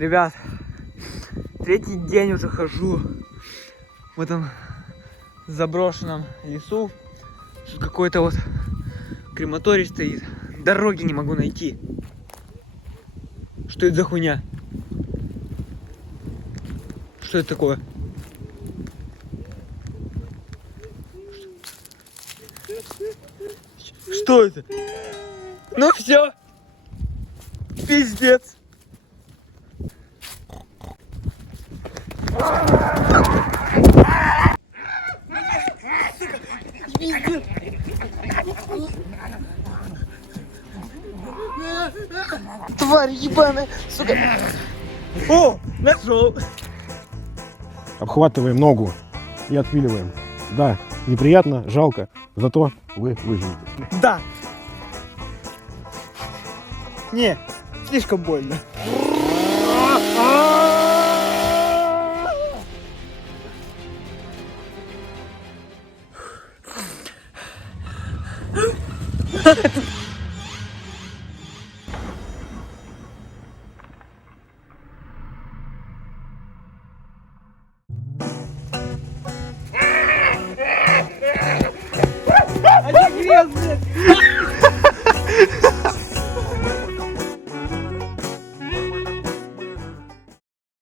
Ребят, третий день уже хожу в этом заброшенном лесу. Тут какой-то вот крематорий стоит. Дороги не могу найти. Что это за хуйня? Что это такое? Что это? Ну все. Пиздец. Пиздец. Тварь ебаная, сука. О, нашел. Обхватываем ногу и отпиливаем. Да, неприятно, жалко, зато вы выживете. Да. Не, слишком больно.